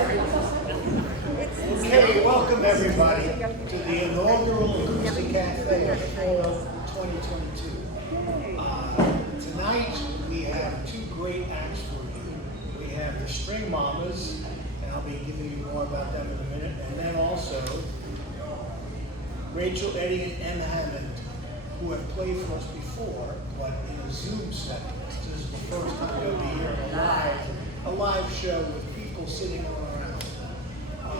Okay, welcome everybody to the inaugural Acoustic Cafe of Fall 2022. Tonight we have two great acts for you. We have the String Mamas, and I'll be giving you more about them in a minute, and then also Rachel, Eddie, and M. Hammond, who have played for us before, but in a Zoom setting. This is the first time they'll be here in a live show with people sitting all around.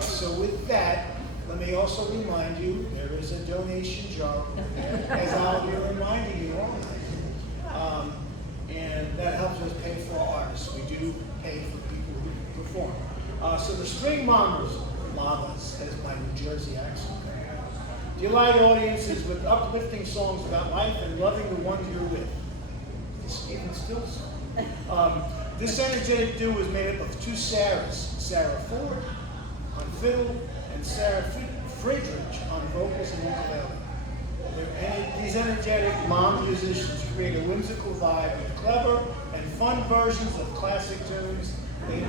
So with that, let me also remind you, there is a donation jar over there, as I'll be reminding you all night. And that helps us pay for our artists. We do pay for people who perform. So the String Mamas, as my New Jersey accent, delight audiences with uplifting songs about life and loving the ones you're with. This even still song. This energetic duo is made up of two Sarahs, Sarah Foard on fiddle and Sarah Fridrich on vocals and ukulele. These energetic mom musicians create a whimsical vibe with clever and fun versions of classic tunes. They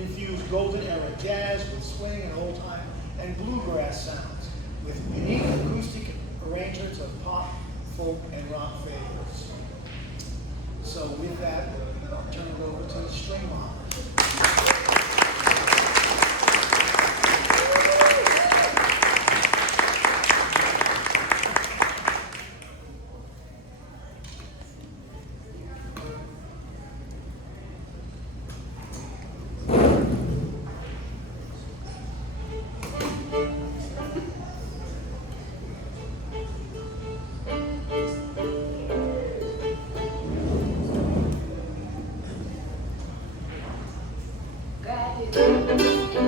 infuse golden era jazz with swing and old time and bluegrass sounds, with unique acoustic arrangements of pop, folk, and rock favorites. So with that, I'll turn it over to the String Mamas.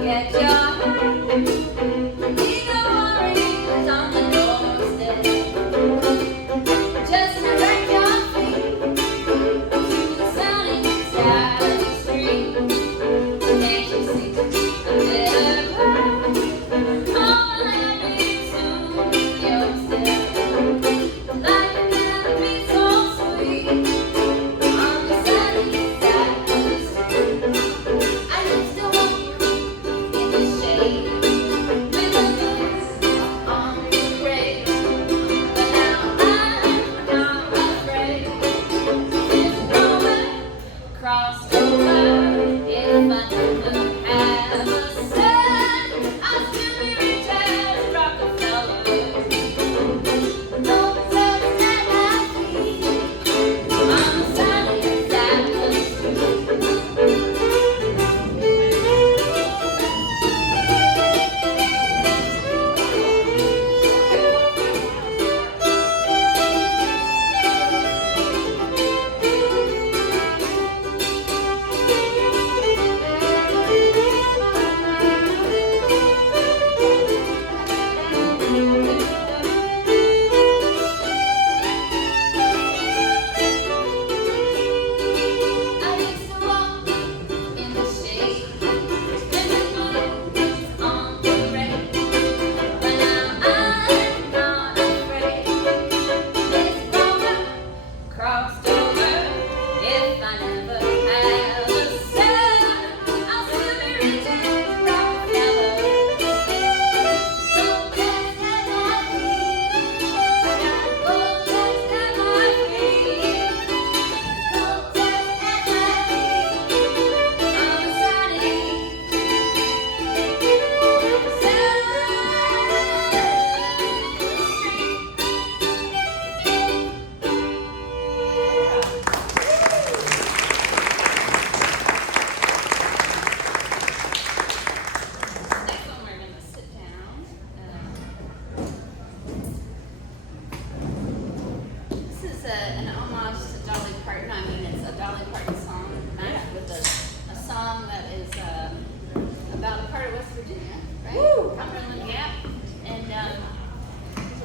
Get your hand, eager warriors on the doorstep. Just direct your feet to the sunny side of the street. Can't you see a better path? All happy to yourself. Life can be so sweet on the sunny side of the street. I used to walk in the shade with a goose on the parade, but now I'm not afraid. It's over, crossed over. If I never have a cent, I'll still be rich as Rockefeller. No sense that I feel on the sunny side of the street. I used to walk in the shade with the blues on the parade, but now I'm not afraid. It's over, crossed over. If I never have a cent, I'll still be rich as Rockefeller. Gold dust at my feet. I got gold dust at my feet. Gold dust at my feet on the sunny Next one, we're going to sit down. This is an homage to Dolly Parton. I mean, it's a Dolly Parton song matched with a song that is about a part of West Virginia, right? Cumberland Gap. And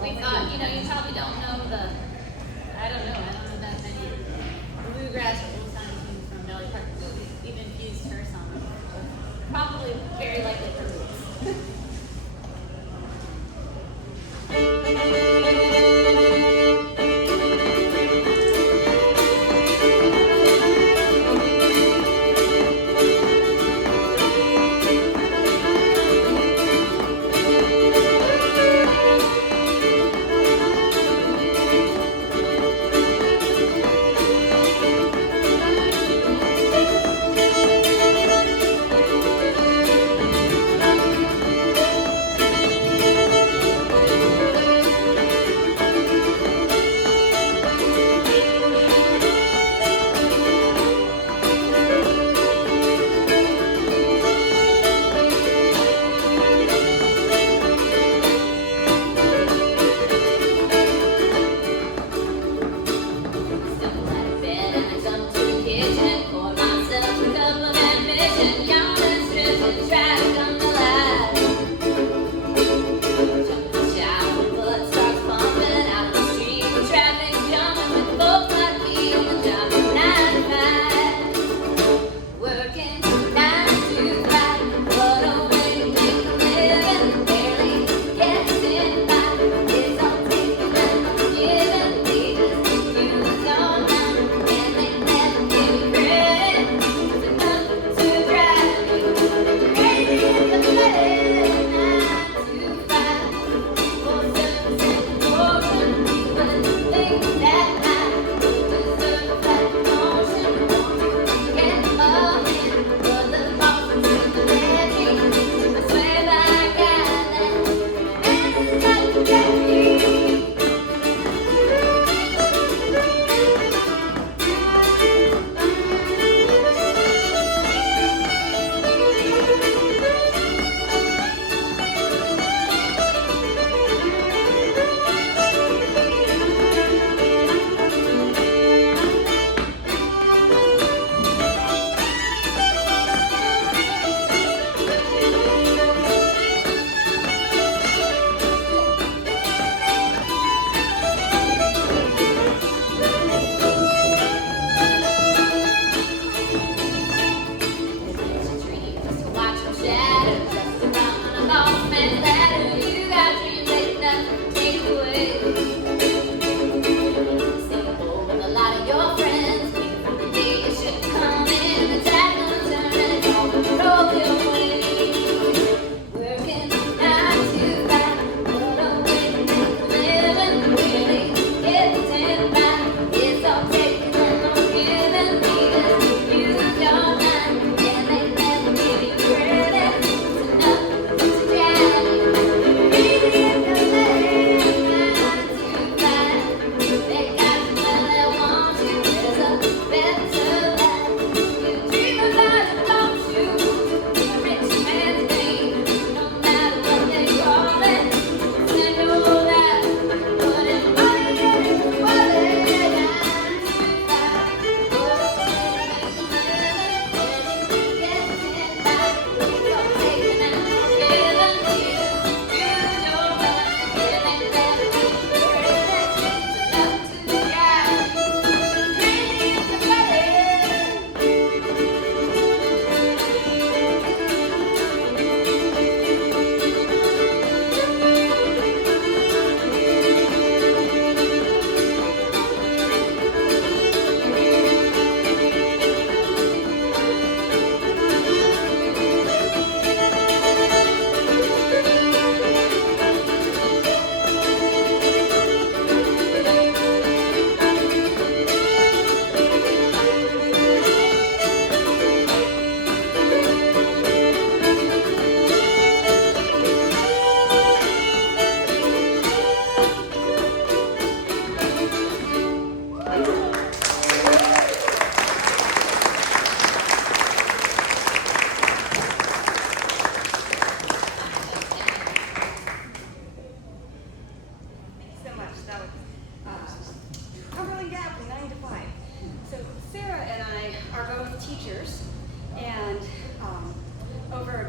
we thought, you probably don't know I don't know that many bluegrass or old time tunes from Dolly Parton, but we've infused her song. Probably very likely her roots.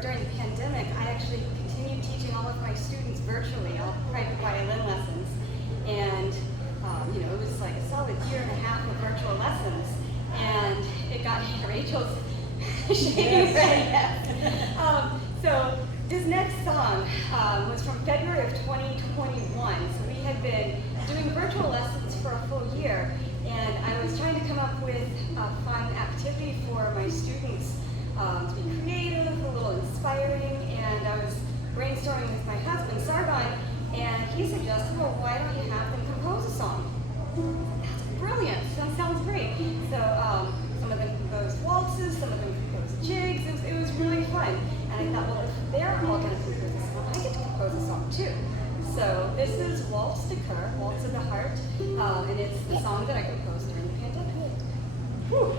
during the pandemic, I actually continued teaching all of my students virtually, all private violin lessons. And it was like a solid year and a half of virtual lessons. And it got Rachel's shaking her head. So this next song was from February of 2021. So we had been doing virtual lessons for a full year. And I was trying to come up with a fun activity for my students to be creative, a little inspiring. And I was brainstorming with my husband, Sargon, and he suggested, well, why don't you have them compose a song? That's brilliant. That sounds great. So some of them composed waltzes, some of them composed jigs. It was really fun. And I thought, well, if they're all going to compose a song, I get to compose a song too. So this is Waltz de Coeur, Waltz of the Heart, and it's the song that I composed during the pandemic. Whew.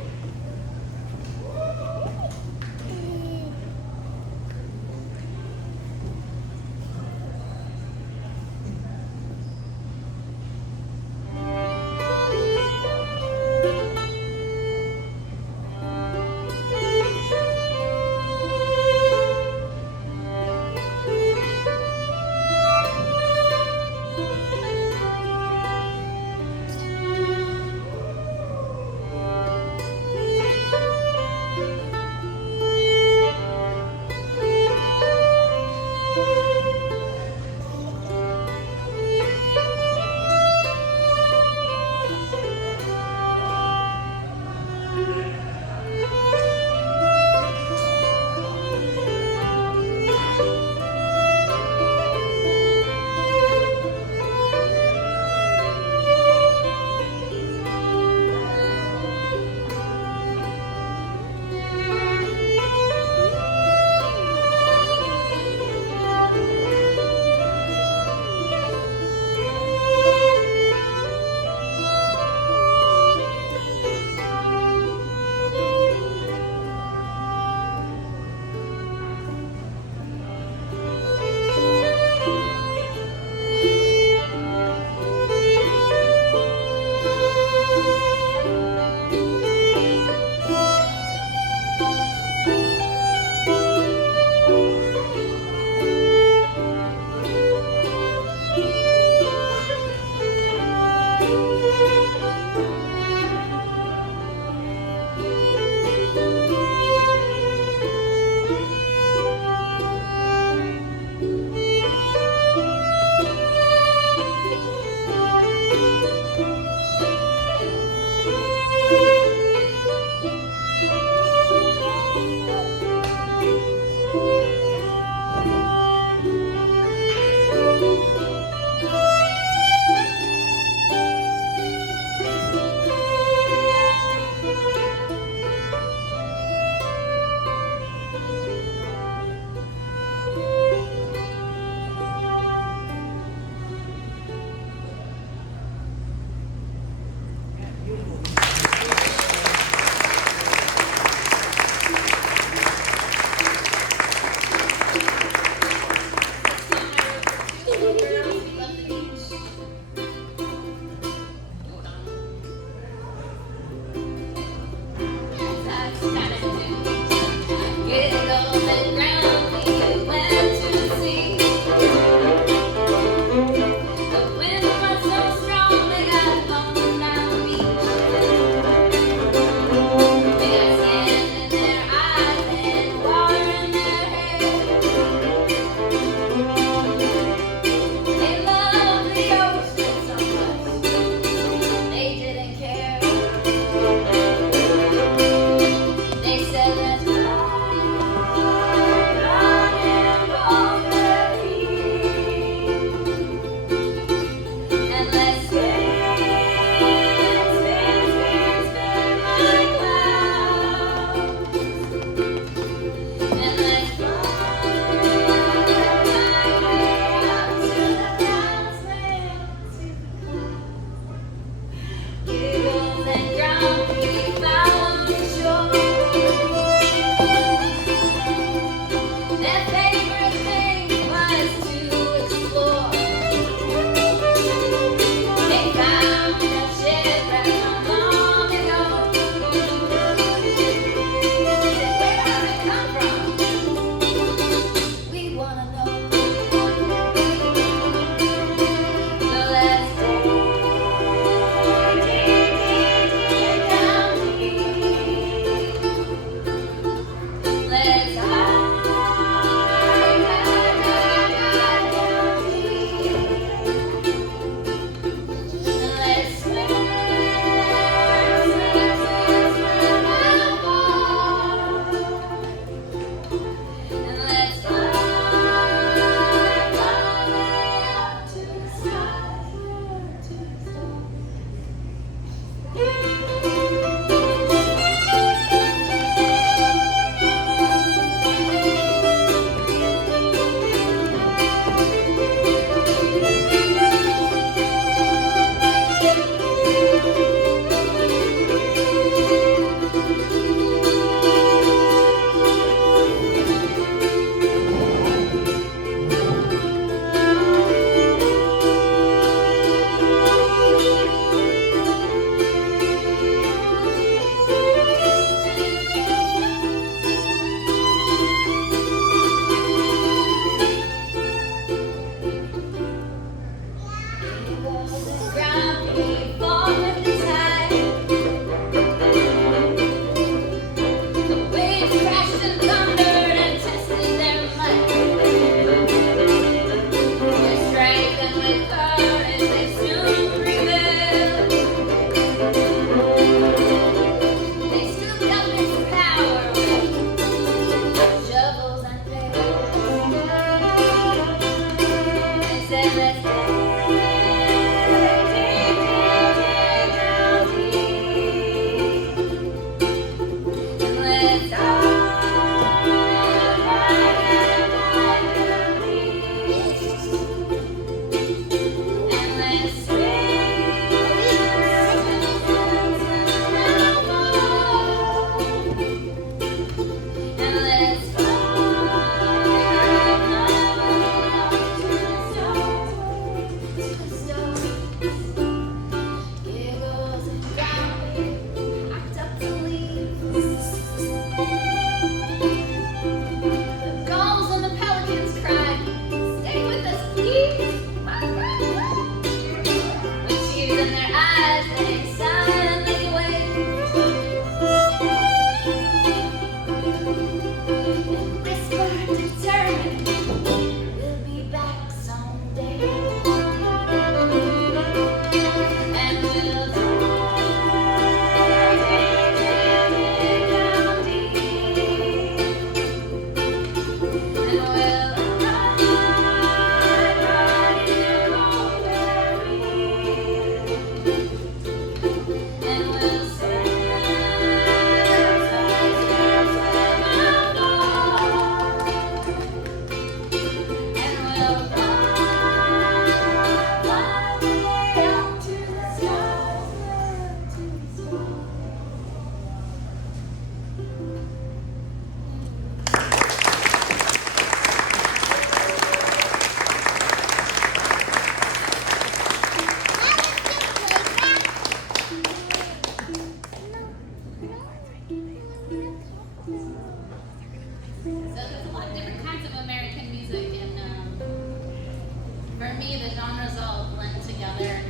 me, the genres all blend together.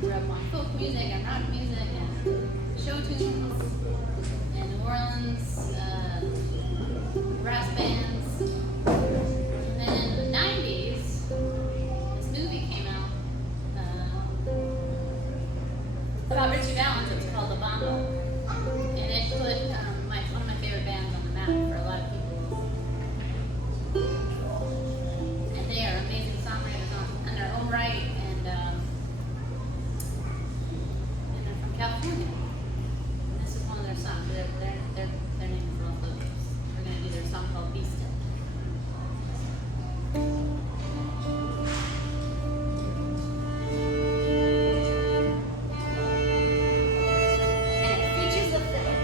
Grew up on folk music and rock music and show tunes in New Orleans, brass bands. And then in the 90s, this movie came out about Richie Valens. It was called The Bongo. And it put one of my favorite bands on the map for a lot of people. And they are amazing songwriters in their own right, and they're from California. And this is one of their songs. Their name is Los Lobos. We're going to do their song called Be Still. And it features a fiddle.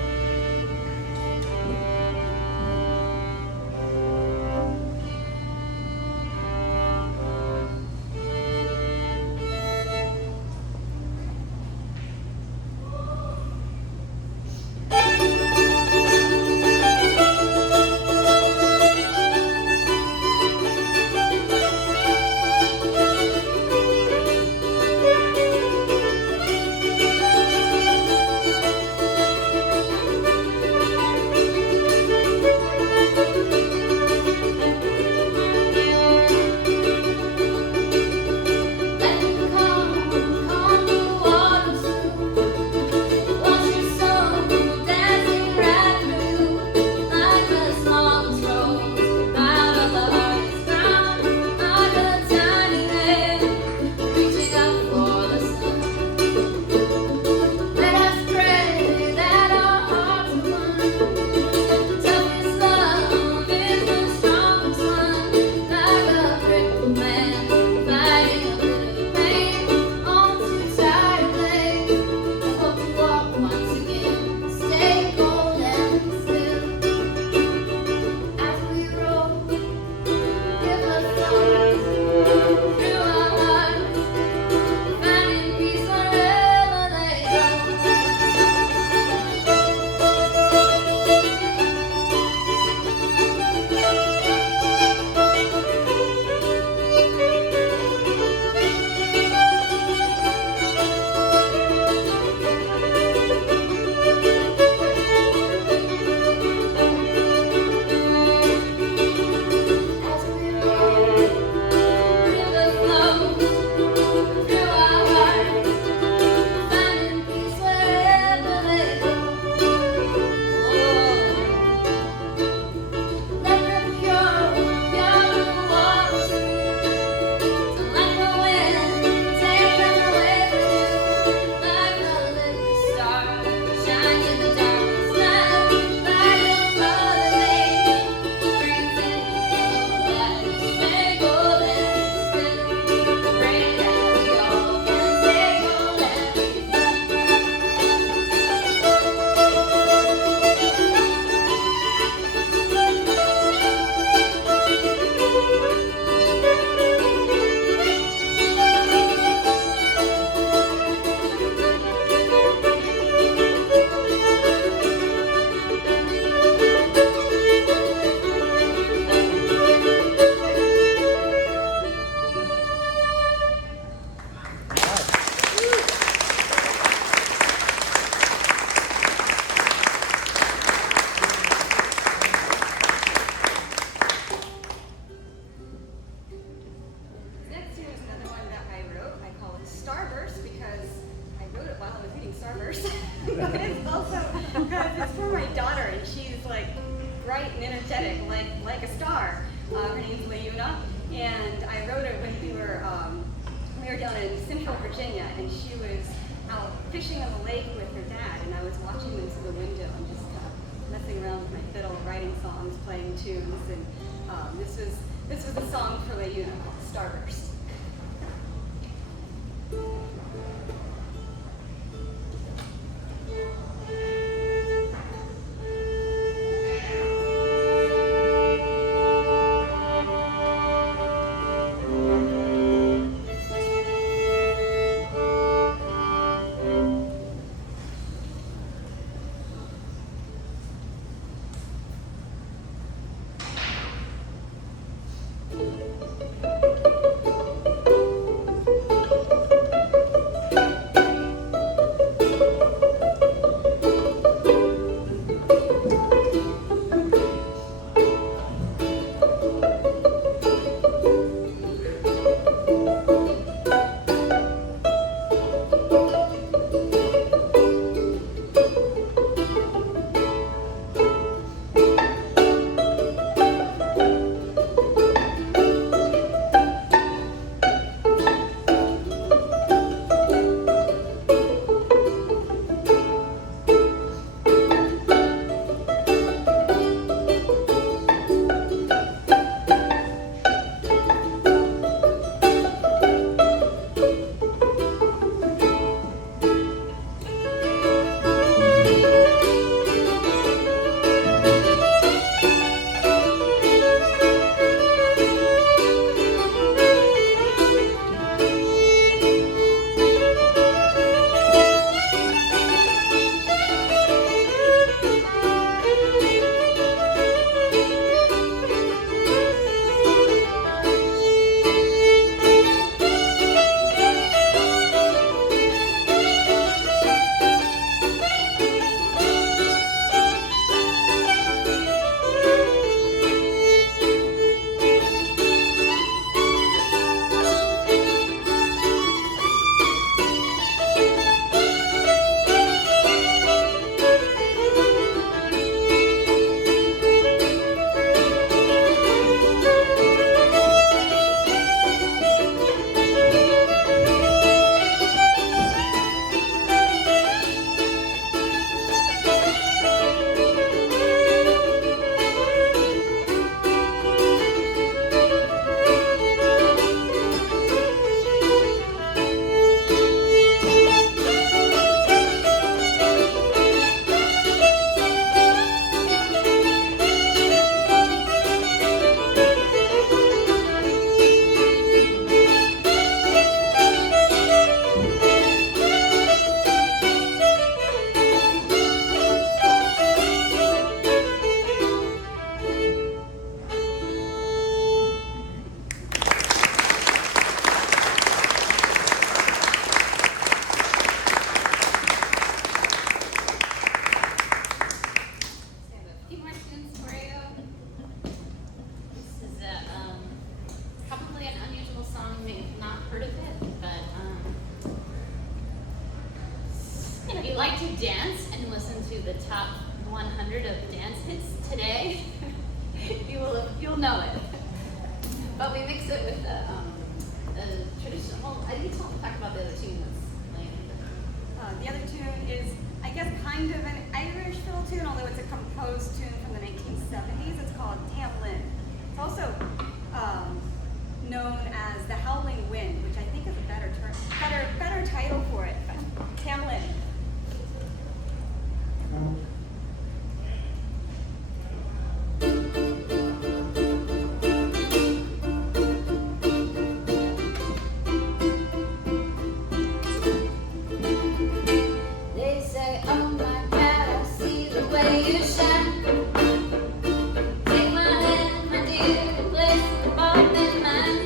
Like a star. Her name's Layuna, and I wrote it when we were down in Central Virginia, and she was out fishing on the lake with her dad, and I was watching them through the window and just messing around with my fiddle, writing songs, playing tunes, and this was a song for Layuna called Starburst. dance and listen to the top 100 of dance hits today, you'll know it. But we mix it with the traditional. Well, I didn't talk about the other tune that's playing. The other tune is, I guess, kind of an Irish fiddle tune, although it's a composed tune from the 1970s. It's called Tamlin. It's also known as The Howling Wind, which I think is a better title for it. Tamlin. They say, oh my God, I see the way you shine. Take my hand, my dear, and place it both in mine.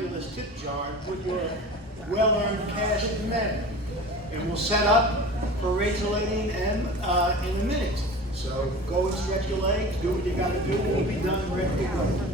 fabulous tip jar and put your well-earned cash in there. And we'll set up for radiolating and in a minute. So go and stretch your legs, do what you gotta do, we'll be done, ready to go.